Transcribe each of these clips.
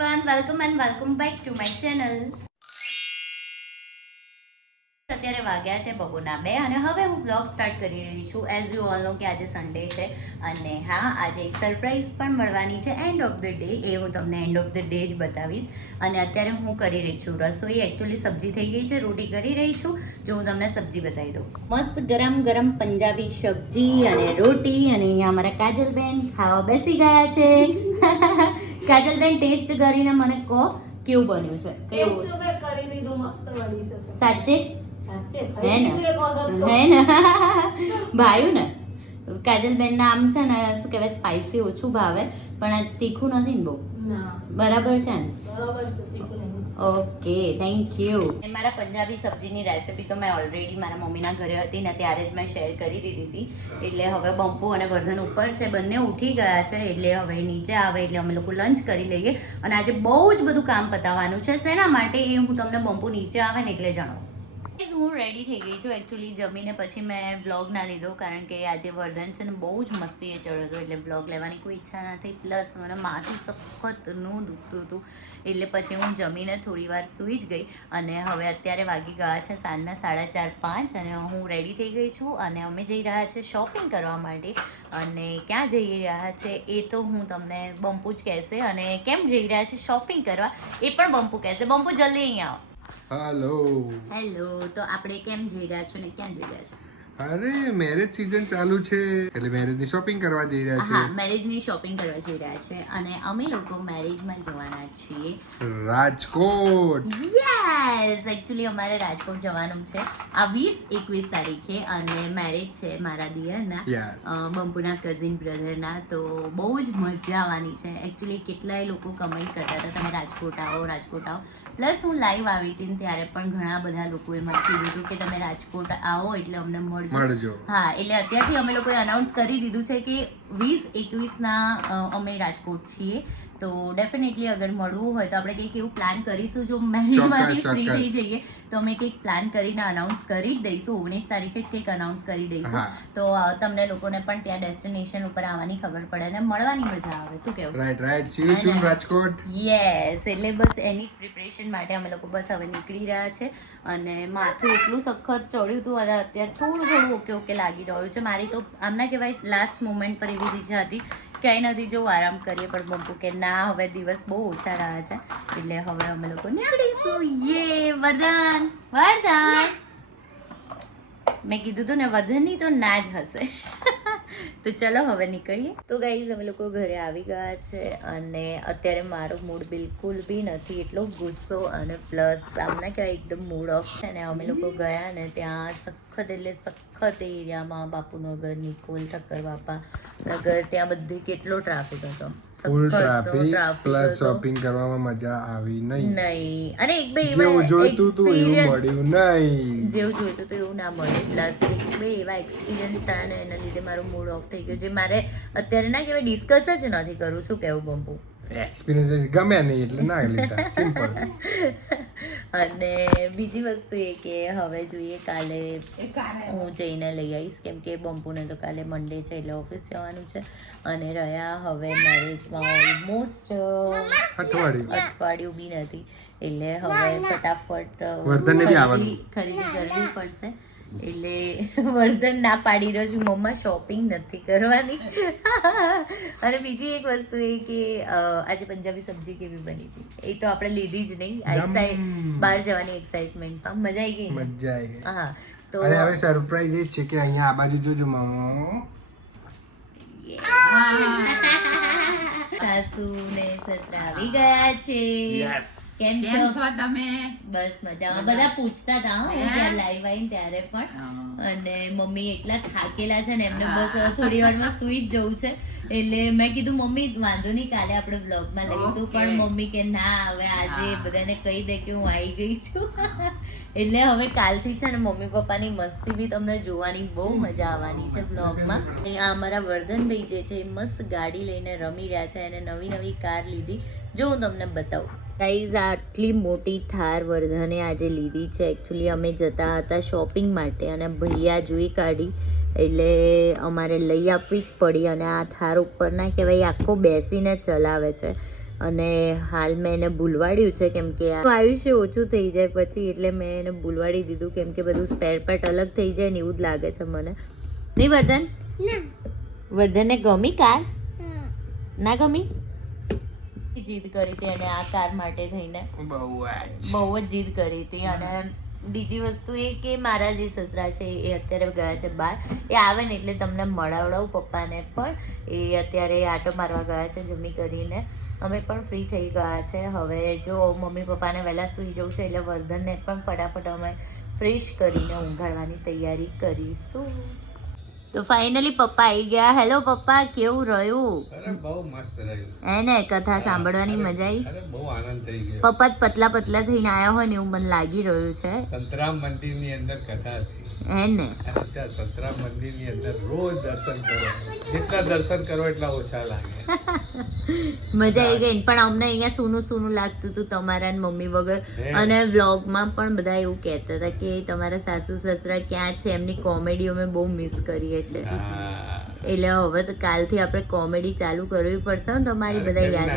everyone, welcome and welcome back to my channel. અત્યારે વાગ્યા છે બપોરના 2 અને હવે હું બ્લોગ સ્ટાર્ટ કરી રહી છું. એઝ યુ ઓલ નો કે આજે સન્ડે છે અને હા આજે એક સરપ્રાઈઝ પણ મળવાની છે એન્ડ ઓફ ધ ડે. એ હું તમને એન્ડ ઓફ ધ ડે જ બતાવીશ. અને અત્યારે હું કરી રહી છું રસોઈ. એકચ્યુઅલી સબ્જી થઈ ગઈ છે, રોટી કરી રહી છું. જો હું તમને સબ્જી બતાવી દઉં. મસ્ત ગરમ ગરમ પંજાબી સબ્જી અને રોટી. અને અહીંયા અમારા કાજલબેન ખાવા બેસી ગયા છે. કાજલબેન ટેસ્ટ કરીને મને કહો કેવું બન્યું છે. કેવું કરી દીધું, મસ્ત બની છે. સાચે હે ને ભાઈ ને કાજલબેન ના આમ છે ને શું કહેવાય સ્પાઈસી ઓછું ભાવે પણ આ તીખું નથી ને બહુ બરાબર છે ને. Okay thank you. મારા પંજાબી સબ્જીની રેસીપી તો મેં ઓલરેડી મારા મમ્મીના ઘરે હતી ને ત્યારે જ મેં શેર કરી દીધી હતી. એટલે હવે બંપુ અને વર્ધન ઉપર છે, બંને ઉઠી ગયા છે એટલે હવે નીચે આવે એટલે અમે લોકો લંચ કરી લઈએ. અને આજે બહુ જ બધું કામ પતાવવાનું છે. શેના માટે એ હું તમને બંપુ નીચે આવે ને એટલે જણાવું. હું રેડી થઈ ગઈ છું. એકચ્યુઅલી જમીને પછી મેં વ્લોગ ના લીધો કારણ કે આજે વર્ધન છે ને બહુ જ મસ્તીએ ચડ્યો હતો એટલે વ્લોગ લેવાની કોઈ ઈચ્છા ના થઈ. પ્લસ મને માથું સખતનું દુખતું હતું એટલે પછી હું જમીને થોડી વાર સૂઈ જ ગઈ. અને હવે અત્યારે વાગી ગયા છે સાંજના 4:30-5 અને હું રેડી થઈ ગઈ છું અને અમે જઈ રહ્યા છે શોપિંગ કરવા માટે. અને ક્યાં જઈ રહ્યા છે એ તો હું તમને બંપુ જ કહેશે અને કેમ જઈ રહ્યા છે શોપિંગ કરવા એ પણ બંપુ કહેશે. બંપુ જલ્દી અહીંયા આવો. હેલો. તો આપણે કેમ જઈ રહ્યા છો ને ક્યાં જઈ રહ્યા છો? અરે મેરેજ સીઝન ચાલુ છે એટલે મેરેજ ની શોપિંગ કરવા જઈ રહ્યા છે. હા મેરેજ ની શોપિંગ કરવા જઈ રહ્યા છે અને અમે લોકો મેરેજ માં જવાના છીએ રાજકોટ. યસ એકચ્યુઅલી અમારે રાજકોટ જવાનું છે આ 20-21 તારીખે અને મેરેજ છે મારા દિયરના બંપુના કઝિન બ્રધરના. તો બહુ જ મજા આવવાની છે. એકચ્યુઅલી કેટલાય લોકો કમેન્ટ કરતા હતા તમે રાજકોટ આવો રાજકોટ આવો. પ્લસ હું લાઈવ આવી હતી ત્યારે પણ ઘણા બધા લોકોએ મને કીધું હતું કે તમે રાજકોટ આવો એટલે અમને મળજો. હા એટલે અત્યારથી અમે લોકોએ અનાઉન્સ કરી દીધું છે કે 20-21 ના અમે રાજકોટ છીએ. તો ડેફિનેટલી અગર મળવું હોય તો આપણે કંઈક એવું પ્લાન કરીશું. જો મેરેજમાંથી ફ્રી થઈ જઈએ તો અમે કંઈક પ્લાન કરીને અનાઉન્સ કરી જ દઈશું. 19 તારીખે જ કંઈક અનાઉન્સ કરી દઈશું તો તમને લોકોને પણ ત્યાં ડેસ્ટિનેશન ઉપર આવવાની ખબર પડે અને મળવાની મજા આવે. શું કેવું? Right C you soon Rajkot. Yes એટલે બસ એની જ પ્રિપરેશન માટે અમે લોકો બસ હવે નીકળી રહ્યા છે. અને માથું એટલું સખત ચડ્યું હતું અને અત્યારે થોડું ઓકે લાગી રહ્યું છે. મારી તો આમના કહેવાય લાસ્ટ મોમેન્ટ પર એવી ઈચ્છા હતી ક્યાંય નથી જો આરામ કરીએ પણ બંપુ કે ના હવે દિવસ બહુ ઓછા રહ્યા છે એટલે હવે અમે લોકો નીકળીશું. યે વર્ધન મેં કીધું હતું ને વર્ધનની તો ના જ હશે. તો ચલો હવે નીકળીએ. તો ગાઈઝ અમે લોકો ઘરે આવી ગયા છે અને અત્યારે મારો મૂડ બિલકુલ બી નથી. એટલો ગુસ્સો અને પ્લસ આમને કહેવાય એકદમ મૂડ ઓફ છે ને. અમે લોકો ગયા ને ત્યાં સખત એટલે સખત એરિયામાં બાપુનગર, નિકોલ, ઠક્કર બાપા નગર ત્યાં બધી કેટલો ટ્રાફિક હતો. ફૂલ ટ્રાફિક પ્લસ શોપિંગ કરવામાં મજા આવી નહીં. અને એક બે જેવું જોઈતું હતું એવું મળ્યું નહીં. જેવું જોઈતું હતું એવું ના મળ્યું. પ્લસ એક બે એવા એક્સપિરિયન્સ થયા ને એના લીધે મારો મૂડ ઓફ થઈ ગયો. જે મારે અત્યારે ના કહેવાય ડિસ્કસ જ નથી કરું. શું કહેવું બંપુ? એક્સપિરિયન્સ ગમે નહીં એટલે ના લીધા સિમ્પલ. અને બીજી વસ્તુ એ કે હવે જોઈએ કાલે હું જઈને લઈ આવીશ કેમ કે બંપુને તો કાલે મંડે છે એટલે ઓફિસ જવાનું છે. અને રહ્યા હવે મેરેજમાં ઓલમોસ્ટ અઠવાડિયું બી નથી એટલે હવે ફટાફટ ખરીદી કરવી પડશે. એટલે વર્ધન ના પાડી રહ્યો છું મમ્મા શોપિંગ નથી કરવાની. અને બીજી એક વસ્તુ એ કે આજે પંજાબી સબ્જી કેવી બની હતી એ તો આપણે લીધી જ નહીં. બહાર જવાની એક્સાઇટમેન્ટમાં મજા આવી ગઈ. મજા આવી ગઈ. હા તો હવે સરપ્રાઈઝ એ છે કે અહીંયા આ બાજુ જોજો મમ્મો. સાસુ ને સસરા આવી ગયા છે. કેમ છો તમે? બસ મજામાં. બધા પૂછતા હતા હું જ્યારે લાઈવ આવીને ત્યારે પણ. અને મમ્મી એટલા થાકેલા છે ને એમને બસ થોડી વારમાં સુઈ જ જવું છે. એટલે મેં કીધું મમ્મી વાંધો નહીં કાલે આપણે વ્લોગમાં લઈશું પણ મમ્મી કે ના હવે આજે બધાને કહી દે કે હું આવી ગઈ છું. એટલે હવે કાલથી છે ને મમ્મી પપ્પાની મસ્તી બી તમને જોવાની બહુ મજા આવવાની છે વ્લોગમાં. આ અમારા વર્ધનભાઈ જે છે એ મસ્ત ગાડી લઈને રમી રહ્યા છે. એને નવી કાર લીધી. જો હું તમને બતાવું ગાઈઝ આટલી મોટી થાર વર્ધને આજે લીધી છે. એકચ્યુઅલી અમે જતા હતા શોપિંગ માટે અને ભૈયા જોઈ કાઢી એટલે અમારે લઈ આપવી જ પડી. અને આ થાર ઉપર ના કહેવાય આખો બેસીને ચલાવે છે અને હાલ મેં એને ભૂલવાડ્યું છે કેમ કે આયુષ્ય ઓછું થઈ જાય પછી, એટલે મેં એને ભૂલવાડી દીધું કેમ કે બધું સ્પેર પાર્ટ અલગ થઈ જાય ને એવું જ લાગે છે મને. નહીં વર્ધન? વર્ધનને ગમી કાર? ના ગમી? જીદ કરી હતી અને આ કાર માટે થઈને બહુ જ જીદ કરી હતી. અને બીજી વસ્તુ એ કે મારા જે સસરા છે એ અત્યારે ગયા છે બહાર, એ આવે ને એટલે તમને મળાવડાવું પપ્પાને પણ. એ અત્યારે આટો મારવા ગયા છે જમી કરીને. અમે પણ ફ્રી થઈ ગયા છે. હવે જો મમ્મી પપ્પાને વહેલા સૂઈ જવું છે એટલે વર્ધનને પણ ફટાફટ અમે ફ્રેશ કરીને ઊંઘાડવાની તૈયારી કરીશું. તો ફાઇનલી પપ્પા આવી ગયા. હેલો પપ્પા, કેવું રહ્યું? અરે બહુ મસ્ત રહ્યું. હે ને, કથા સાંભળવાની મજા આવી? અરે બહુ આનંદ થઈ ગયો. પપ્પા પતલા પતલા થઈને આયા હોય ને એવું મને લાગી રહ્યું છે. સંતરામ મંદિરની અંદર કથા હતી. હે ને, અને ત્યાં સંતરામ મંદિરની અંદર રોજ દર્શન કરો, જેટલા દર્શન કરો એટલા ઓછા લાગે. મજા આવી ગઈ. પણ અમને અહીંયા સૂનું સૂનું લાગતું હતું તમારા ને મમ્મી વગર. અને વ્લોગમાં પણ બધા એવું કહેતા હતા કે તમારા સાસુ સસરા ક્યાં છે, એમની કોમેડી અમે બહુ મિસ કરીએ છીએ. એટલે હવે તો કાલથી આપણે કોમેડી ચાલુ કરવી પડશે ને તમારી બધા યાદ.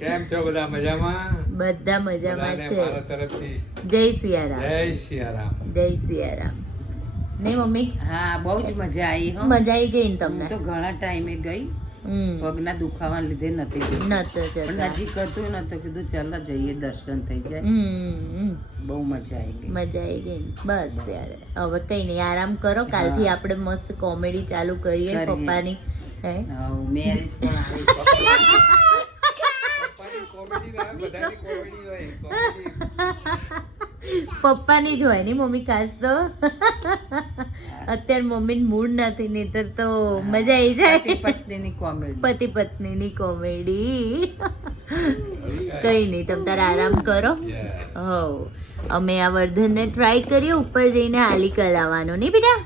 કેમ છો બધા? મજામાં? બધા મજામાં છે. મારા તરફથી જય સિયારામ. જય સિયારામ. જય સિયારામ. નહીં મમ્મી? હા, બહુ જ મજા આવી. હો, મજા આવી ગઈ ને હું તમને? તો ઘણા ટાઈમે ગઈ. હમ. પગના દુખાવાના લીધે નથી ગઈ. નતો પણ જતા. નજીક હતું ને તો કીધું ચાલો જઈએ, દર્શન થઈ જાય. હમ. બહુ મજા આવી ગઈ. મજા આવી ગઈ ને? બસ ત્યારે હવે કઈ નહીં, આરામ કરો. કાલથી આપણે મસ્ત કોમેડી ચાલુ કરીએ કરીએ. પપ્પાની. હે, મેરેજ પણ આવી. પપ્પાની કોમેડી ના હોય, બધાની કોમેડી હોય. કોમેડી પપ્પાની જ હોય ને મમ્મી ખાસ તો. અત્યારે મમ્મી મૂડ નથી, નહીતર તો મજા આવી જાય. પત્નીની કોમેડી. પતિ પત્નીની કોમેડી. કઈ નહીં, તમે તારે આરામ કરો. હો, અમે આ વર્ધનને ટ્રાય કરીએ ઉપર જઈને હાલી કરાવવાનો. નહીં બેટા?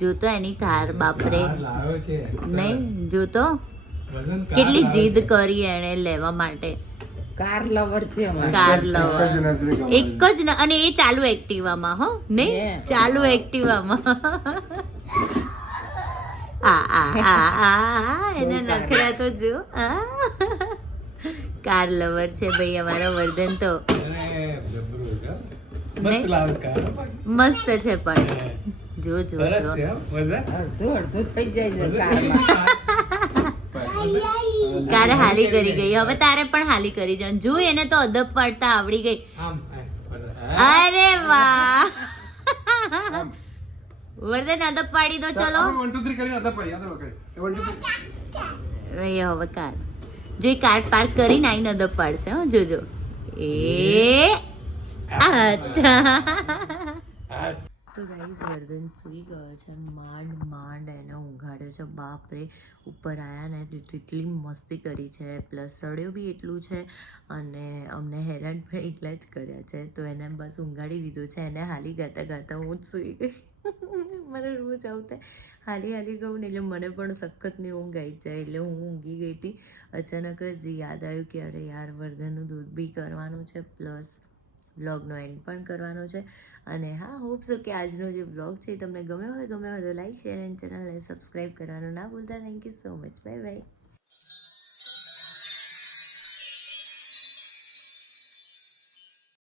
જોતો એની થાર, બાપરે. લાવ્યો છે. નહીં જોતો વજન કાર કેટલી લાવ્યો જીદ છે. કરી એને લેવા માટે. કાર લવર છે અમારે. કાર લવર એક જ ન, અને એ ચાલુ એક્ટિવામાં. હો નહીં, Yeah. ચાલુ એક્ટિવામાં. એના નખરા તો જો. કાર લવર છે ભાઈ અમારો વર્ધન તો. અરે, જબરું છે. મસ્ત લાલ કાર. મસ્ત છે પણ જો જો સરસ જો. છે હો, વજન. અડધું અડધું થઈ જાય છે કારમાં. તારે હાલી કરી ગઈ, હવે તારે પણ હાલી કરી જવાનું. જો એને તો અદબ પાડતા આવડી ગઈ. આમ, અરે વાહ, વર્ધન અદબ પાડી દો. ચલો 1 2 3 કરીને અદબ પાડી, અદબ કરી. 1 2 3 એ હવે કાર જો એ કાર પાર્ક કરીને આઈને અદબ પાડશે. હો જોજો. એ તો ગાઈઝ વર્ધન સૂઈ ગયો છે. માંડ માંડ એને ઊંઘાડ્યો છે. બાપ રે, ઉપર આવ્યા ને તો એટલી મસ્તી કરી છે, પ્લસ રડ્યો બી એટલું છે અને અમને હેરાન પણ એટલા જ કર્યા છે. તો એને બસ ઊંઘાડી દીધું છે. એને હાલી ગાતા ગાતા હું જ સૂઈ ગઈ. મારે રોજ આવું થાય, હાલી હાલી ગયું ને એટલે મને પણ સખતની ઊંઘ આવી જાય. એટલે હું ઊંઘી ગઈ હતી. અચાનક જ યાદ આવ્યું કે અરે યાર વર્ધનનું દૂધ બી કરવાનું છે, પ્લસ વ્લોગનો એન્ડ પણ કરવાનો છે. અને હા, હોપ સો કે આજનો જે વ્લોગ છે એ તમને ગમ્યો હોય તો લાઈક શેર એન્ડ ચેનલને સબસ્ક્રાઈબ કરવાનું ના ભૂલતા. Thank you so much. Bye bye.